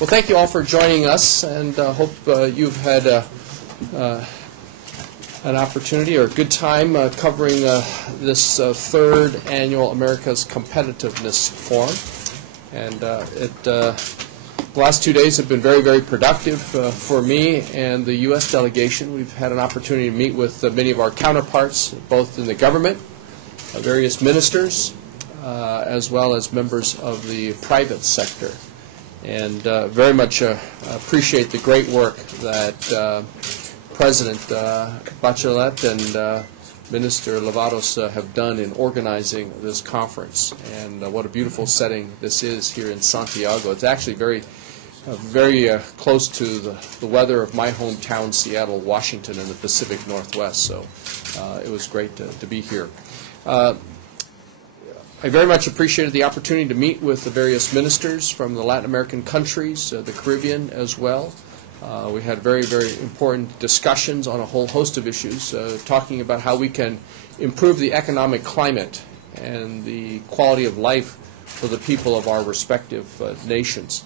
Well, thank you all for joining us, and hope you've had an opportunity or a good time covering this third annual America's Competitiveness Forum. And the last 2 days have been very, very productive for me and the U.S. delegation. We've had an opportunity to meet with many of our counterparts, both in the government, various ministers, as well as members of the private sector. And very much appreciate the great work that President Bachelet and Minister Lavados have done in organizing this conference. And what a beautiful setting this is here in Santiago. It's actually very close to the weather of my hometown, Seattle, Washington, in the Pacific Northwest. So it was great to be here. I very much appreciated the opportunity to meet with the various ministers from the Latin American countries, the Caribbean as well. We had very, very important discussions on a whole host of issues, talking about how we can improve the economic climate and the quality of life for the people of our respective nations.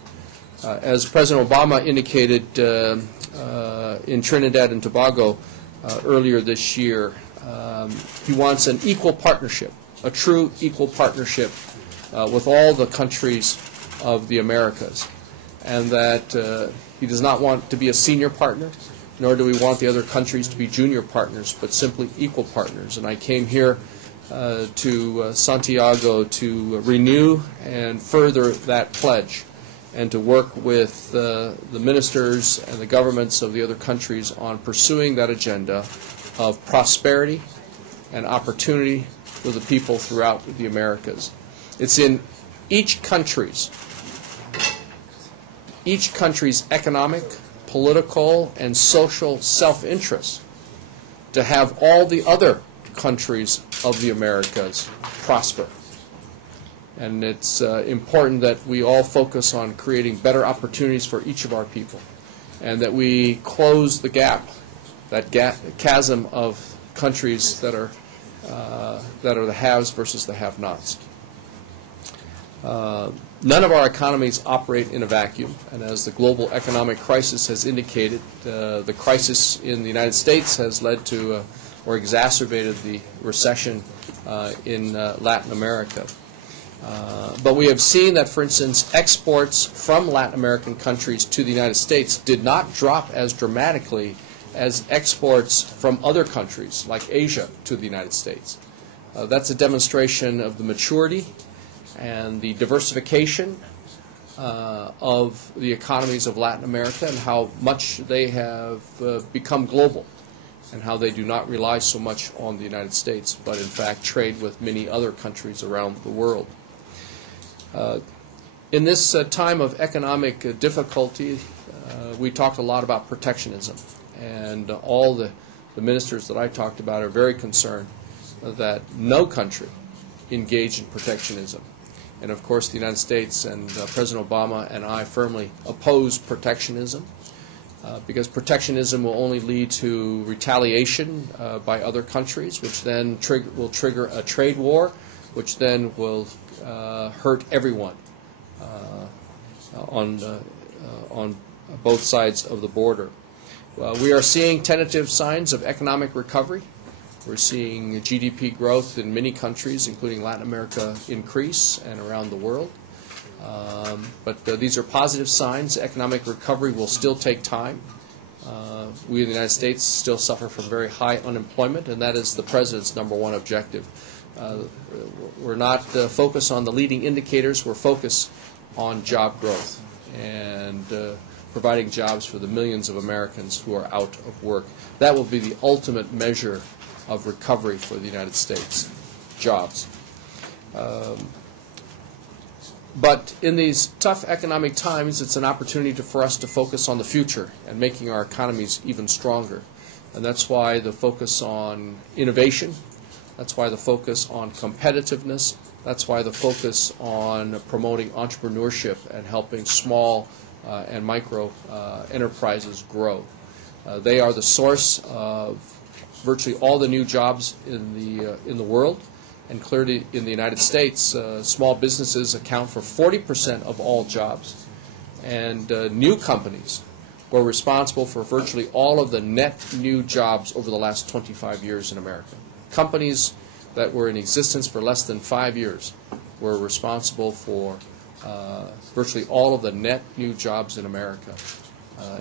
As President Obama indicated in Trinidad and Tobago earlier this year, he wants an equal partnership, a true equal partnership with all the countries of the Americas, and that he does not want to be a senior partner, nor do we want the other countries to be junior partners, but simply equal partners. And I came here to Santiago to renew and further that pledge, and to work with the ministers and the governments of the other countries on pursuing that agenda of prosperity and opportunity for the people throughout the Americas. It's in each country's economic, political, and social self-interest to have all the other countries of the Americas prosper. And it's important that we all focus on creating better opportunities for each of our people, and that we close the gap, that chasm of countries that are the haves versus the have-nots. None of our economies operate in a vacuum, and as the global economic crisis has indicated, the crisis in the United States has led to or exacerbated the recession in Latin America. But we have seen that, for instance, exports from Latin American countries to the United States did not drop as dramatically as exports from other countries like Asia to the United States. That's a demonstration of the maturity and the diversification of the economies of Latin America, and how much they have become global, and how they do not rely so much on the United States, but in fact trade with many other countries around the world. In this time of economic difficulty, we talked a lot about protectionism, and all the ministers that I talked about are very concerned that no country engage in protectionism. And of course the United States and President Obama and I firmly oppose protectionism, because protectionism will only lead to retaliation by other countries, which then will trigger a trade war, which then will hurt everyone on both sides of the border. We are seeing tentative signs of economic recovery. We're seeing GDP growth in many countries, including Latin America, increase and around the world. But these are positive signs. Economic recovery will still take time. We in the United States still suffer from very high unemployment, and that is the President's #1 objective. We're not focused on the leading indicators. We're focused on job growth and providing jobs for the millions of Americans who are out of work. That will be the ultimate measure of recovery for the United States, jobs. But in these tough economic times, it's an opportunity for us to focus on the future and making our economies even stronger. And that's why the focus on innovation, that's why the focus on competitiveness, that's why the focus on promoting entrepreneurship and helping small and micro enterprises grow. They are the source of virtually all the new jobs in the world, and clearly in the United States, small businesses account for 40% of all jobs. and new companies were responsible for virtually all of the net new jobs over the last 25 years in America. Companies that were in existence for less than 5 years were responsible for virtually all of the net new jobs in America.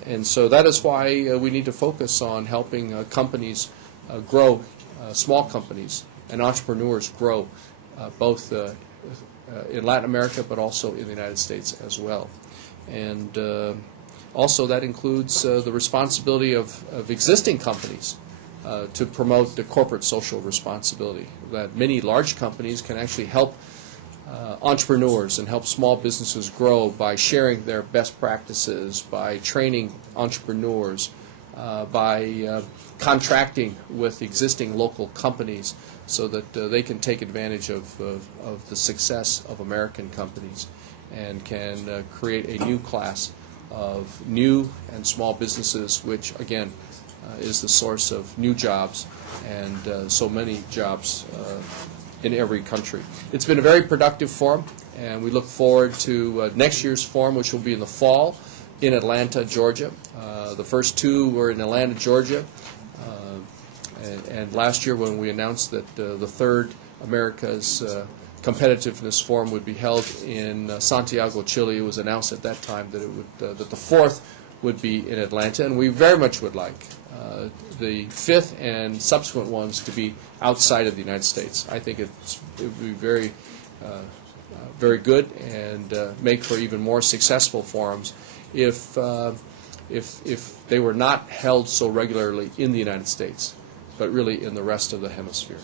And so that is why we need to focus on helping companies grow, small companies and entrepreneurs grow, both in Latin America but also in the United States as well. And also that includes the responsibility of existing companies to promote the corporate social responsibility, that many large companies can actually help entrepreneurs and help small businesses grow by sharing their best practices, by training entrepreneurs, by contracting with existing local companies so that they can take advantage of the success of American companies and can create a new class of new and small businesses, which again is the source of new jobs and so many jobs in every country. It's been a very productive forum, and we look forward to next year's forum, which will be in the fall in Atlanta, Georgia. The first two were in Atlanta, Georgia, and last year when we announced that the Third Americas Competitiveness Forum would be held in Santiago, Chile, it was announced at that time that it would that the fourth would be in Atlanta, and we very much would like the fifth and subsequent ones to be outside of the United States. I think it would be very good and make for even more successful forums if they were not held so regularly in the United States, but really in the rest of the hemisphere.